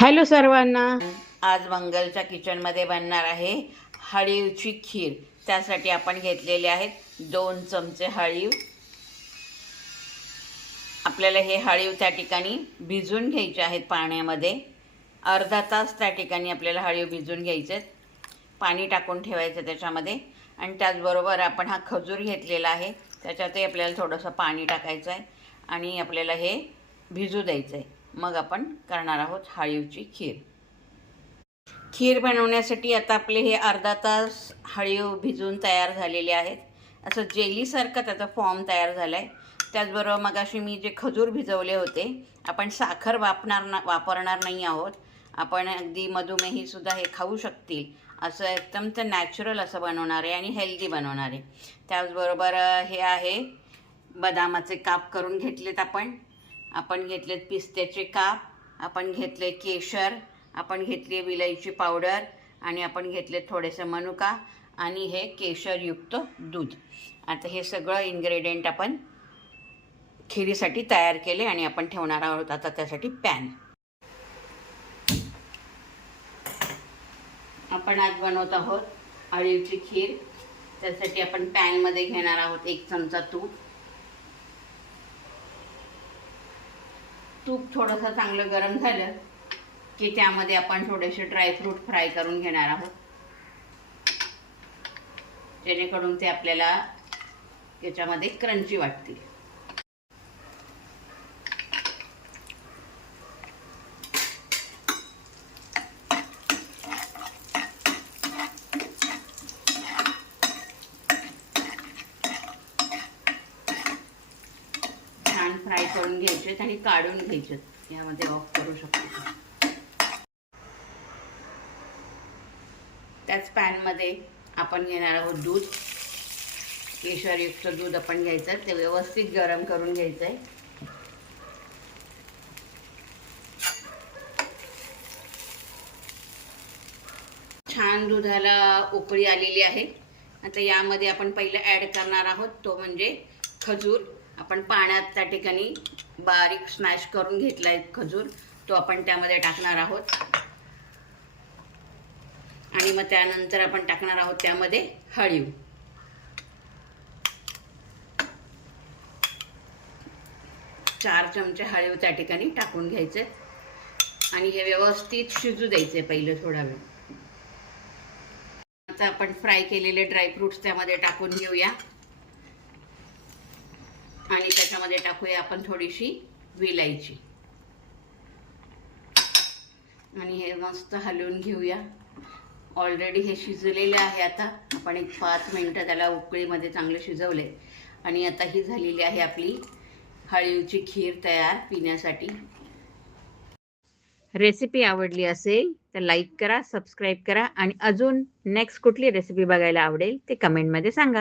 Hello सर्वांना. आज मंगलच्या किचनमध्ये बनणार आहे हळीवची खीर. त्यासाठी आपण घेतलेले आहेत 2 चमचे हळीव. आपल्याला हे हळीव त्या ठिकाणी भिजून घ्यायचे आहेत पाण्यामध्ये. अर्धा तास त्या ठिकाणी आपल्याला हळीव भिजून घ्यायचे आहेत. पाणी टाकून ठेवायचं त्याच्यामध्ये. आणि त्याचबरोबर आपण हा खजूर घेतलेला आहे, त्याच्यातही आपल्याला थोडंसं पाणी टाकायचं आहे आणि आपल्याला हे भिजू द्यायचं आहे. मग आपण करणार आहोत हळीवची खीर. खीर बनवण्यासाठी आता आपले हे अर्धा तास हळीव भिजून तयार झालेले आहेत. असं जेलीसारखं त्याचा फॉर्म तयार झाला आहे. त्याचबरोबर मगाशी मी जे खजूर भिजवले होते, आपण साखर वापरणार नाही आहोत. आपण अगदी मधुमेहीसुद्धा हे खाऊ शकतील असं एकदम तर नॅचरल असं बनवणार आहे आणि हेल्दी बनवणार आहे. त्याचबरोबर हे आहे बदामाचे काप करून घेतलेत आपण घेतलेत पिस्त्याचे काप, आपण घेतले केशर, आपण घेतली विलायची पावडर आणि आपण घेतले थोडेसे मनुका आणि हे केशरयुक्त दूध. आता हे सगळं इन्ग्रेडियंट आपण खिरीसाठी तयार केले आणि आपण ठेवणार आहोत आता त्यासाठी पॅन. आपण आज बनवत आहोत हळीवची खीर. त्यासाठी आपण पॅनमध्ये घेणार आहोत 1 चमचा तूप. तूप थोडंसं चांगलं गरम झालं की त्यामध्ये आपण थोडेसे ड्रायफ्रूट फ्राय करून घेणार आहोत, जेणेकरून ते आपल्याला याच्यामध्ये क्रंची वाटतील. छान फ्राय करून घ्यायचे आणि काढून घ्यायचे. यामध्ये ऑफ करू शकतो. त्याच पॅनमध्ये आपण घेणार आहोत दूध. केशरयुक्त दूध आपण घ्यायचं, ते व्यवस्थित गरम करून घ्यायचं आहे. छान दुधाला उकळी आलेली आहे. आता यामध्ये आपण पहिलं ॲड करणार आहोत तो म्हणजे खजूर. आपण पाण्यात त्या ठिकाणी बारीक स्मॅश करून घेतला आहे खजूर, तो आपण त्यामध्ये टाकणार आहोत. आणि मग त्यानंतर आपण टाकणार आहोत त्यामध्ये हळीव. चार चमचे हळीव त्या ठिकाणी टाकून घ्यायचे आणि हे व्यवस्थित शिजू द्यायचे पहिलं थोडा वेळ. आता आपण फ्राय केलेले ड्रायफ्रुट्स त्यामध्ये टाकून घेऊया आणि त्याच्यामध्ये टाकूया आपण थोडीशी विलायची आणि हे मस्त हलवून घेऊया. ऑलरेडी हे शिजलेले आहे. आता आपण 5 मिनिटं त्याला उकळीमध्ये चांगले शिजवले आणि आता ही झालेली आहे आपली हळीवची खीर तयार पिण्यासाठी. रेसिपी आवडली असेल तर लाईक करा, सबस्क्राईब करा आणि अजून नेक्स्ट कुठली रेसिपी बघायला आवडेल ते कमेंटमध्ये सांगा.